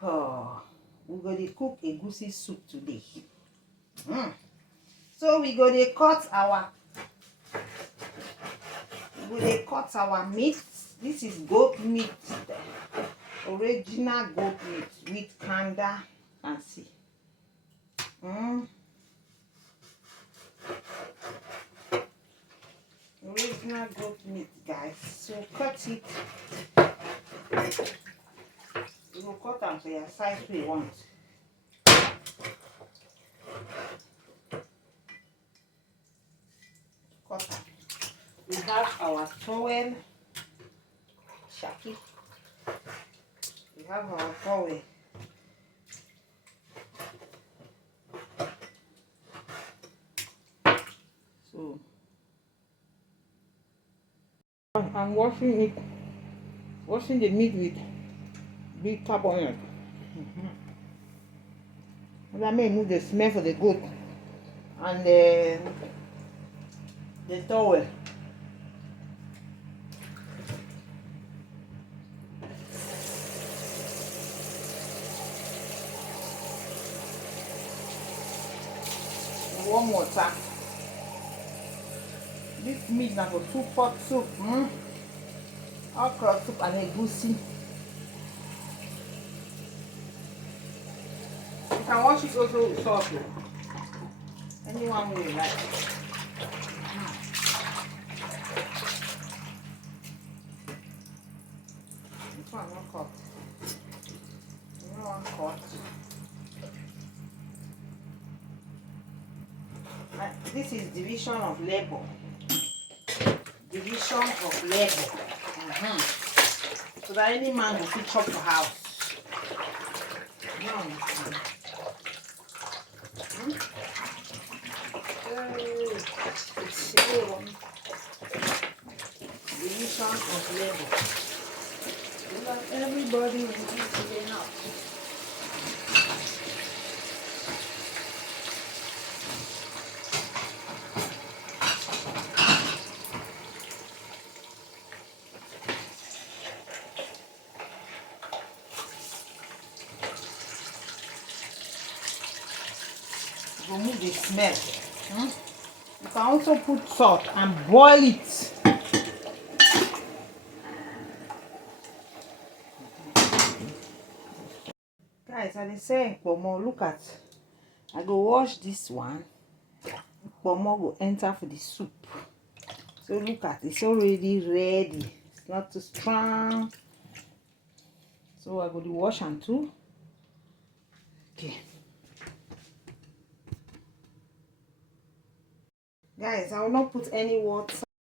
Oh, we go to cook egusi soup today. So we go to cut our meat. This is goat meat, original goat meat with kanda. And see. Original goat meat, guys. So cut it. You will cut them to your size we want. Cut them. We have our towel. Shaki. We have our towel. So I'm washing the meat with bicarbonate. That may remove the smell for the goat and the towel. Warm water. This meat now for 2-pot soup. Okra soup and egusi. You can wash it also with salt. Anyone will like. This one not cut. You don't want cut. This is division of labor. Division of labor. So that any man will fit chop for house. Division of labor. Everybody will be today now. Remove the smell. You can also put salt and boil it. Guys, I dey say nkpomo, look at. I go wash this one. Nkpomo go enter for the soup. So look at, it's already ready. It's not too strong. So I go to wash and too. Okay. Guys, I will not put any water.